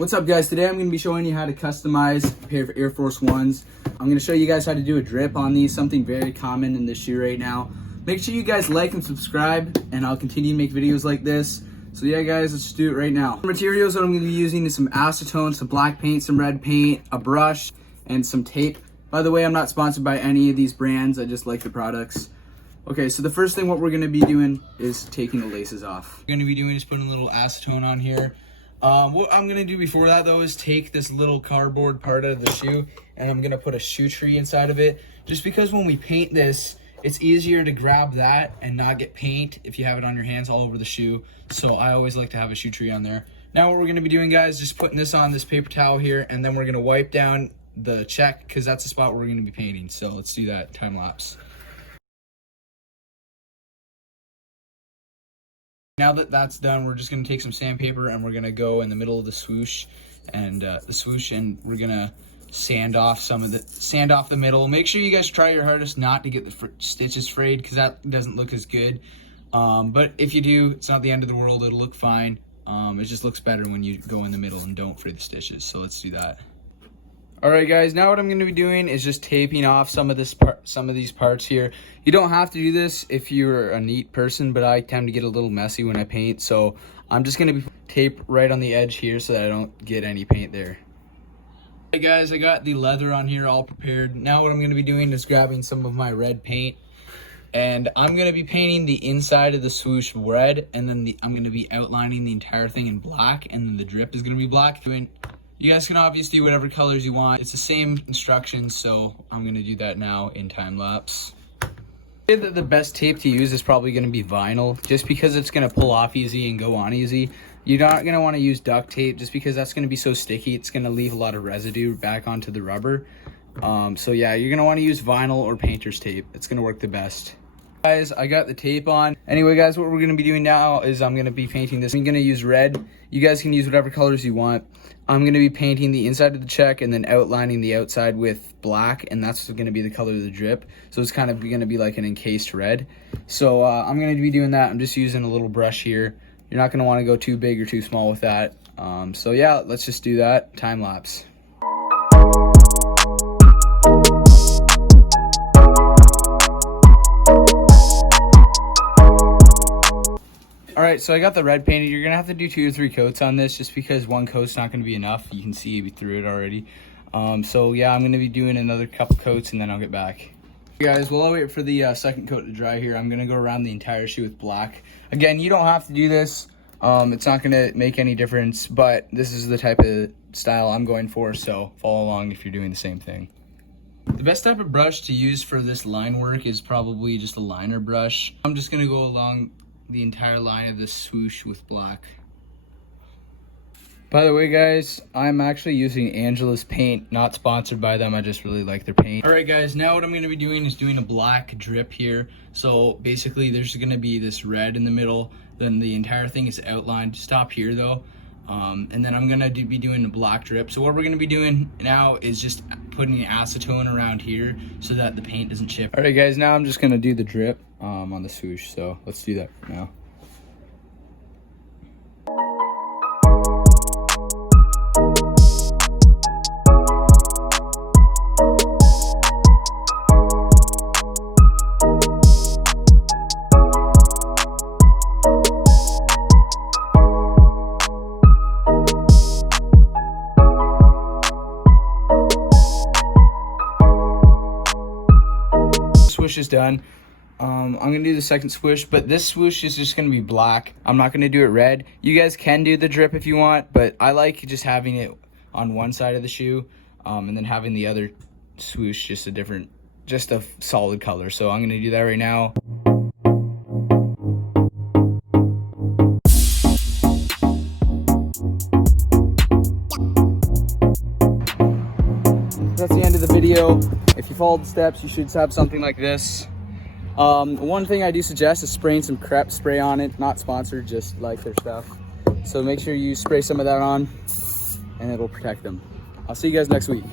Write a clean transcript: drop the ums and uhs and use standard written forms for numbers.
What's up guys, today I'm going to be showing you how to customize a pair of Air Force Ones. I'm going to show you guys how to do a drip on these, something very common in this shoe right now. Make sure you guys like and subscribe, and I'll continue to make videos like this. So yeah guys, let's do it right now. The materials that I'm going to be using is some acetone, some black paint, some red paint, a brush, and some tape. By the way, I'm not sponsored by any of these brands, I just like the products. Okay, so the first thing what we're going to be doing is taking the laces off. What we're going to be doing is putting a little acetone on here. What I'm going to do before that though is take this little cardboard part out of the shoe, and I'm going to put a shoe tree inside of it, just because when we paint this, it's easier to grab that and not get paint if you have it on your hands all over the shoe. So I always like to have a shoe tree on there. Now what we're going to be doing guys, just putting this on this paper towel here, and then we're going to wipe down the check because that's the spot where we're going to be painting. So let's do that time lapse. Now that that's done, we're just going to take some sandpaper and we're going to go in the middle of the swoosh and we're going to sand off the middle. Make sure you guys try your hardest not to get the stitches frayed, because that doesn't look as good. But if you do, it's not the end of the world. It'll look fine. It just looks better when you go in the middle and don't fray the stitches. So let's do that. Alright guys, now what I'm going to be doing is just taping off some of these parts here. You don't have to do this if you're a neat person, but I tend to get a little messy when I paint, so I'm just going to be tape right on the edge here so that I don't get any paint there. Alright guys, I got the leather on here all prepared. Now what I'm going to be doing is grabbing some of my red paint, and I'm going to be painting the inside of the swoosh red, and then I'm going to be outlining the entire thing in black, and then the drip is going to be black. You guys can obviously do whatever colors you want. It's the same instructions, so I'm gonna do that now in time lapse. The best tape to use is probably gonna be vinyl, just because it's gonna pull off easy and go on easy. You're not gonna wanna use duct tape just because that's gonna be so sticky. It's gonna leave a lot of residue back onto the rubber. So yeah, you're gonna wanna use vinyl or painter's tape. It's gonna work the best. Guys, I got the tape on. Anyway guys, what we're gonna be doing now is I'm gonna be painting this. I'm gonna use red. You guys can use whatever colors you want. I'm gonna be painting the inside of the check and then outlining the outside with black, and that's gonna be the color of the drip. So it's kind of gonna be like an encased red. So I'm gonna be doing that. I'm just using a little brush here. You're not gonna wanna go too big or too small with that. So yeah, let's just do that, time lapse. Alright, so I got the red painted. You're going to have to do 2 or 3 coats on this just because one coat's not going to be enough. You can see through it already. So yeah, I'm going to be doing another couple coats and then I'll get back. Guys, while I wait for the second coat to dry here, I'm going to go around the entire shoe with black. Again, you don't have to do this. It's not going to make any difference, but this is the type of style I'm going for, so follow along if you're doing the same thing. The best type of brush to use for this line work is probably just a liner brush. I'm just going to go along the entire line of this swoosh with black. By the way guys, I'm actually using Angela's paint, not sponsored by them, I just really like their paint. Alright guys, now what I'm going to be doing is doing a black drip here. So basically there's going to be this red in the middle, then the entire thing is outlined. Stop here though. And then I'm going to be doing a black drip. So what we're going to be doing now is just putting acetone around here so that the paint doesn't chip. Alright guys, now I'm just going to do the drip on the swoosh, so let's do that now. Swoosh is done. I'm gonna do the second swoosh, but this swoosh is just gonna be black. I'm not gonna do it red. You guys can do the drip if you want, but I like just having it on one side of the shoe, and then having the other swoosh just a solid color. So I'm gonna do that right now. That's the end of the video. If you followed the steps, you should have something like this. One thing I do suggest is spraying some Crep spray on it. Not sponsored, just like their stuff. So make sure you spray some of that on and it'll protect them. I'll see you guys next week.